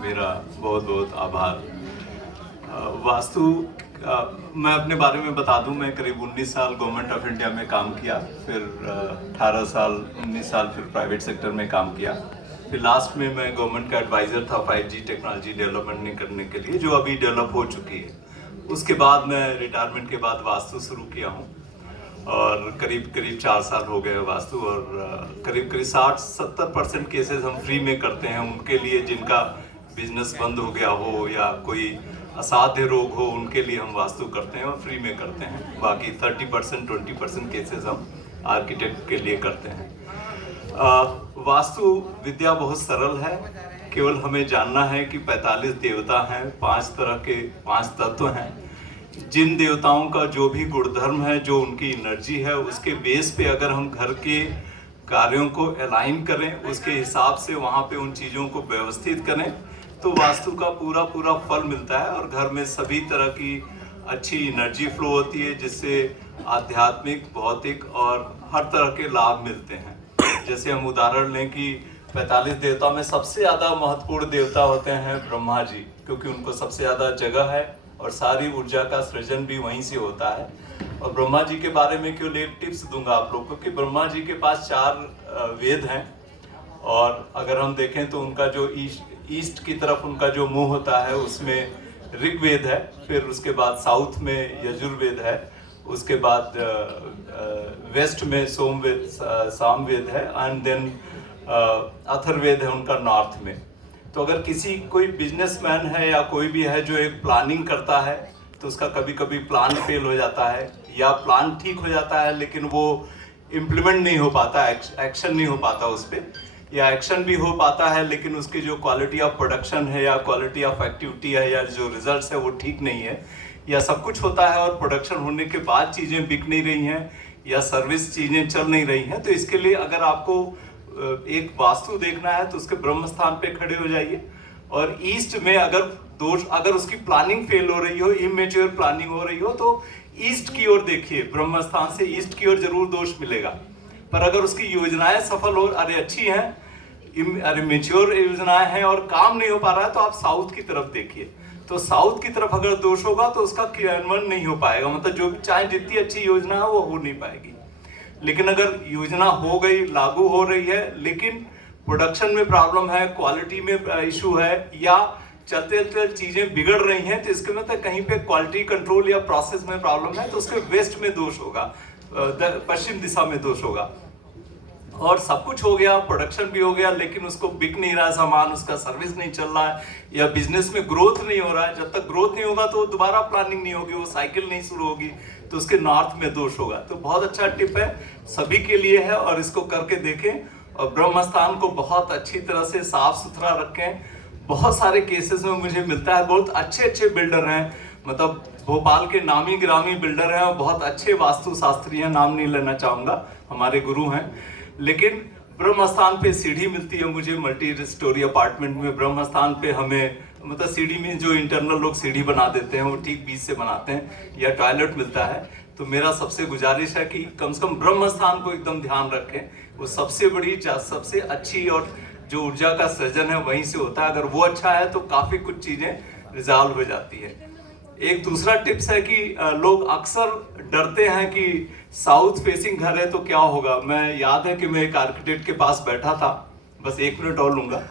मेरा बहुत बहुत आभार। वास्तु मैं अपने बारे में बता दूं, मैं करीब 19 साल गवर्नमेंट ऑफ इंडिया में काम किया, फिर 18 साल 19 साल फिर प्राइवेट सेक्टर में काम किया, फिर लास्ट में मैं गवर्नमेंट का एडवाइज़र था 5G टेक्नोलॉजी डेवलपमेंट करने के लिए, जो अभी डेवलप हो चुकी है। उसके बाद मैं रिटायरमेंट के बाद वास्तु शुरू किया हूँ और करीब 4 साल हो गए वास्तु, और करीब 60-70% केसेस हम फ्री में करते हैं उनके लिए जिनका बिजनेस बंद हो गया हो या कोई असाध्य रोग हो, उनके लिए हम वास्तु करते हैं और फ्री में करते हैं। बाकी 30-20% केसेस हम आर्किटेक्ट के लिए करते हैं। वास्तु विद्या बहुत सरल है, केवल हमें जानना है कि 45 देवता हैं, 5 तरह के 5 तत्व हैं। जिन देवताओं का जो भी गुणधर्म है, जो उनकी एनर्जी है, उसके बेस पे अगर हम घर के कार्यों को अलाइन करें, उसके हिसाब से वहाँ पे उन चीज़ों को व्यवस्थित करें, तो वास्तु का पूरा फल मिलता है और घर में सभी तरह की अच्छी एनर्जी फ्लो होती है, जिससे आध्यात्मिक, भौतिक और हर तरह के लाभ मिलते हैं। जैसे हम उदाहरण लें कि 45 देवताओं में सबसे ज़्यादा महत्वपूर्ण देवता होते हैं ब्रह्मा जी, क्योंकि उनको सबसे ज़्यादा जगह है और सारी ऊर्जा का सृजन भी वहीं से होता है। और ब्रह्मा जी के बारे में केवल एक टिप्स दूंगा आप लोग को कि ब्रह्मा जी के पास 4 वेद हैं, और अगर हम देखें तो उनका जो ईस्ट की तरफ उनका जो मुंह होता है उसमें ऋग्वेद है, फिर उसके बाद साउथ में यजुर्वेद है, उसके बाद वेस्ट में सामवेद है, एंड देन अथर्ववेद है उनका नॉर्थ में। तो अगर कोई बिजनेसमैन है या कोई भी है जो एक प्लानिंग करता है, तो उसका कभी कभी प्लान फेल हो जाता है या प्लान ठीक हो जाता है लेकिन वो इम्प्लीमेंट नहीं हो पाता, एक्शन नहीं हो पाता उस पर, या एक्शन भी हो पाता है लेकिन उसकी जो क्वालिटी ऑफ प्रोडक्शन है या क्वालिटी ऑफ एक्टिविटी है या जो रिजल्ट्स है वो ठीक नहीं है, या सब कुछ होता है और प्रोडक्शन होने के बाद चीज़ें बिक नहीं रही हैं या सर्विस चीज़ें चल नहीं रही हैं। तो इसके लिए अगर आपको एक वास्तु देखना है तो उसके ब्रह्म स्थान पे खड़े हो जाइए, और ईस्ट में अगर उसकी प्लानिंग फेल हो रही हो, इमेच्योर प्लानिंग हो रही हो, तो ईस्ट की ओर देखिए, ब्रह्म स्थान से ईस्ट की ओर जरूर दोष मिलेगा। पर अगर उसकी योजनाएं सफल हो, अच्छी हैं, मेच्योर योजनाएं हैं और काम नहीं हो पा रहा है, तो आप साउथ की तरफ देखिए। तो साउथ की तरफ अगर दोष होगा तो उसका क्रियान्वयन नहीं हो पाएगा, मतलब जो चाहे जितनी अच्छी योजना है वो हो नहीं पाएगी। लेकिन अगर योजना हो गई, लागू हो रही है, लेकिन प्रोडक्शन में प्रॉब्लम है, क्वालिटी में इशू है, या चलते चलते चीजें बिगड़ रही हैं, तो इसके मतलब कहीं पे क्वालिटी कंट्रोल या प्रोसेस में प्रॉब्लम है, तो उसके वेस्ट में दोष होगा, पश्चिम दिशा में दोष होगा। और सब कुछ हो गया, प्रोडक्शन भी हो गया, लेकिन उसको बिक नहीं रहा सामान, उसका सर्विस नहीं चल रहा है, या बिजनेस में ग्रोथ नहीं हो रहा है। जब तक ग्रोथ नहीं होगा तो दोबारा प्लानिंग नहीं होगी, वो साइकिल नहीं शुरू होगी, तो उसके नॉर्थ में दोष होगा। तो बहुत अच्छा टिप है, सभी के लिए है, और इसको करके देखें और ब्रह्म स्थान को बहुत अच्छी तरह से साफ सुथरा रखें। बहुत सारे केसेस में मुझे मिलता है, बहुत अच्छे बिल्डर हैं, मतलब भोपाल के नामी गिरामी बिल्डर हैं और बहुत अच्छे वास्तु शास्त्री हैं, नाम नहीं लेना चाहूँगा, हमारे गुरु हैं, लेकिन ब्रह्म स्थान पे सीढ़ी मिलती है मुझे मल्टी स्टोरी अपार्टमेंट में। ब्रह्म स्थान पे हमें मतलब सीढ़ी में जो इंटरनल लोग सीढ़ी बना देते हैं वो ठीक बीच से बनाते हैं, या टॉयलेट मिलता है। तो मेरा सबसे गुजारिश है कि कम से कम ब्रह्म स्थान को एकदम ध्यान रखें, वो सबसे बड़ी, सबसे अच्छी और जो ऊर्जा का सृजन है वहीं से होता है। अगर वो अच्छा है तो काफ़ी कुछ चीज़ें रिजॉल्व हो जाती है। एक दूसरा टिप्स है कि लोग अक्सर डरते हैं कि साउथ फेसिंग घर है तो क्या होगा। मैं याद है कि मैं एक आर्किटेक्ट के पास बैठा था, बस 1 मिनट और लूँगा,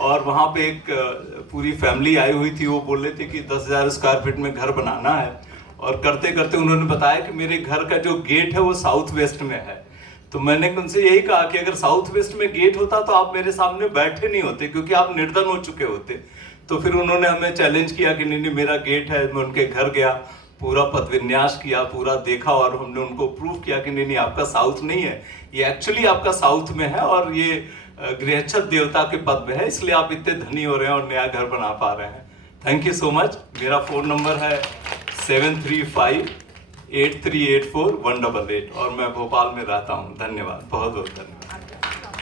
और वहाँ पे एक पूरी फैमिली आई हुई थी। वो बोल रहे थे कि 10,000 स्क्वायर फीट में घर बनाना है, और करते करते उन्होंने बताया कि मेरे घर का जो गेट है वो साउथ वेस्ट में है। तो मैंने उनसे यही कहा कि अगर साउथ वेस्ट में गेट होता तो आप मेरे सामने बैठे नहीं होते, क्योंकि आप निर्धन हो चुके होते। तो फिर उन्होंने हमें चैलेंज किया कि नहीं मेरा गेट है। मैं उनके घर गया, पूरा पद विन्यास किया, पूरा देखा, और हमने उनको प्रूव किया कि नहीं आपका साउथ नहीं है, ये एक्चुअली आपका साउथ में है, और ये गृहच्छद देवता के पद में है, इसलिए आप इतने धनी हो रहे हैं और नया घर बना पा रहे हैं। Thank you so much. मेरा फ़ोन नंबर है 7358384188, और मैं भोपाल में रहता हूँ। धन्यवाद, बहुत बहुत धन्यवाद।